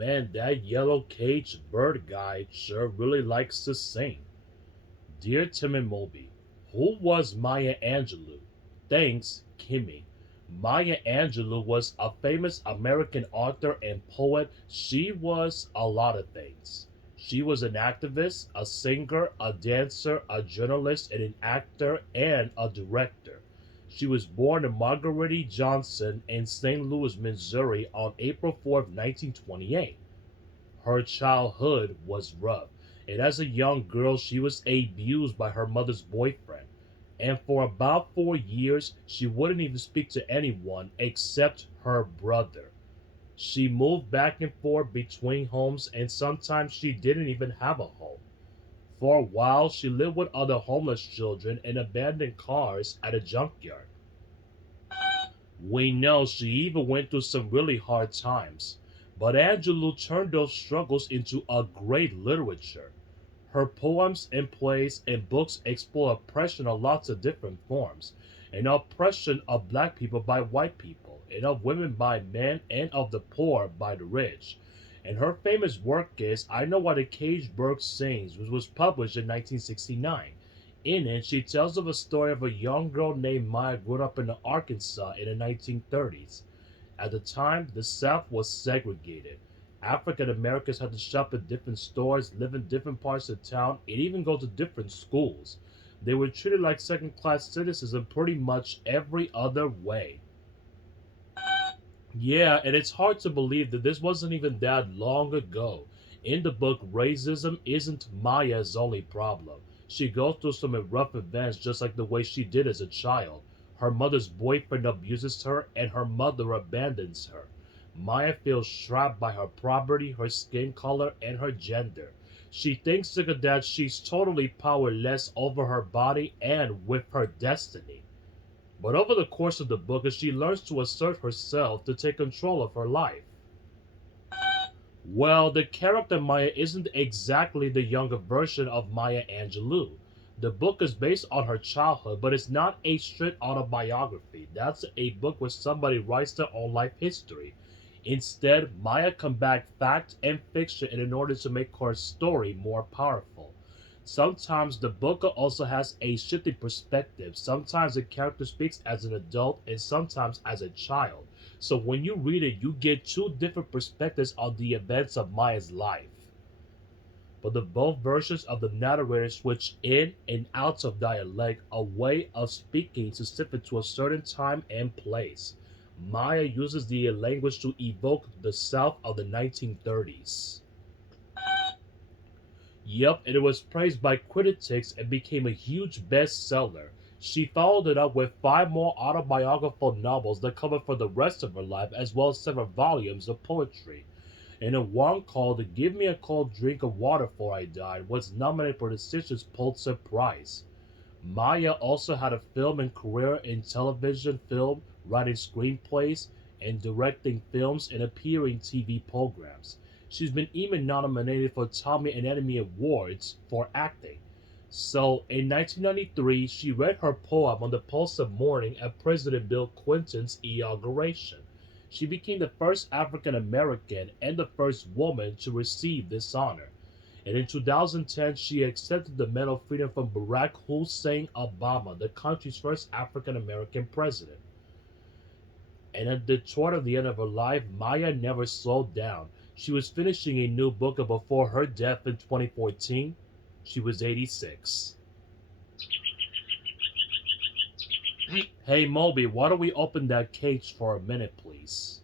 Man, that yellow caged bird guy sure really likes to sing. Dear Tim and Moby, who was Maya Angelou? Thanks, Kimmy. Maya Angelou was a famous American author and poet. She was a lot of things. She was an activist, a singer, a dancer, a journalist, and an actor and a director. She was born to Margaret E. Johnson in St. Louis, Missouri on April 4th, 1928. Her childhood was rough, and as a young girl, she was abused by her mother's boyfriend. And for about 4 years, she wouldn't even speak to anyone except her brother. She moved back and forth between homes, and sometimes she didn't even have a home. For a while, she lived with other homeless children in abandoned cars at a junkyard. We know she even went through some really hard times, but Angelou turned those struggles into a great literature. Her poems and plays and books explore oppression in lots of different forms, and oppression of black people by white people, and of women by men, and of the poor by the rich. And her famous work is I Know Why the Caged Bird Sings, which was published in 1969. In it, she tells of a story of a young girl named Maya growing up in Arkansas in the 1930s. At the time, the South was segregated. African Americans had to shop at different stores, live in different parts of town, and even go to different schools. They were treated like second class citizens in pretty much every other way. Yeah, and it's hard to believe that this wasn't even that long ago. In the book, racism isn't Maya's only problem. She goes through some rough events just like the way she did as a child. Her mother's boyfriend abuses her, and her mother abandons her. Maya feels trapped by her poverty, her skin color, and her gender. She thinks that she's totally powerless over her body and with her destiny. But over the course of the book, as she learns to assert herself to take control of her life. Well, the character Maya isn't exactly the younger version of Maya Angelou. The book is based on her childhood, but it's not a strict autobiography. That's a book where somebody writes their own life history. Instead, Maya combines fact and fiction in order to make her story more powerful. Sometimes the book also has a shifting perspective. Sometimes the character speaks as an adult and sometimes as a child. So when you read it, you get two different perspectives on the events of Maya's life. But the both versions of the narrator switch in and out of dialect, a way of speaking specific to a certain time and place. Maya uses the language to evoke the South of the 1930s. Yep, and it was praised by critics and became a huge bestseller. She followed it up with five more autobiographical novels that covered for the rest of her life, as well as several volumes of poetry. And a one called Give Me a Cold Drink of Water Before I Died was nominated for the prestigious Pulitzer Prize. Maya also had a film and career in television, film, writing screenplays, and directing films and appearing TV programs. She's been even nominated for Tommy and Academy Awards for acting. So, in 1993, she read her poem on the pulse of morning at President Bill Clinton's inauguration. She became the first African American and the first woman to receive this honor. And in 2010, she accepted the Medal of Freedom from Barack Hussein Obama, the country's first African American president. And at the toward of the end of her life, Maya never slowed down. She was finishing a new book, and before her death in 2014, she was 86. Hey Moby, why don't we open that cage for a minute, please?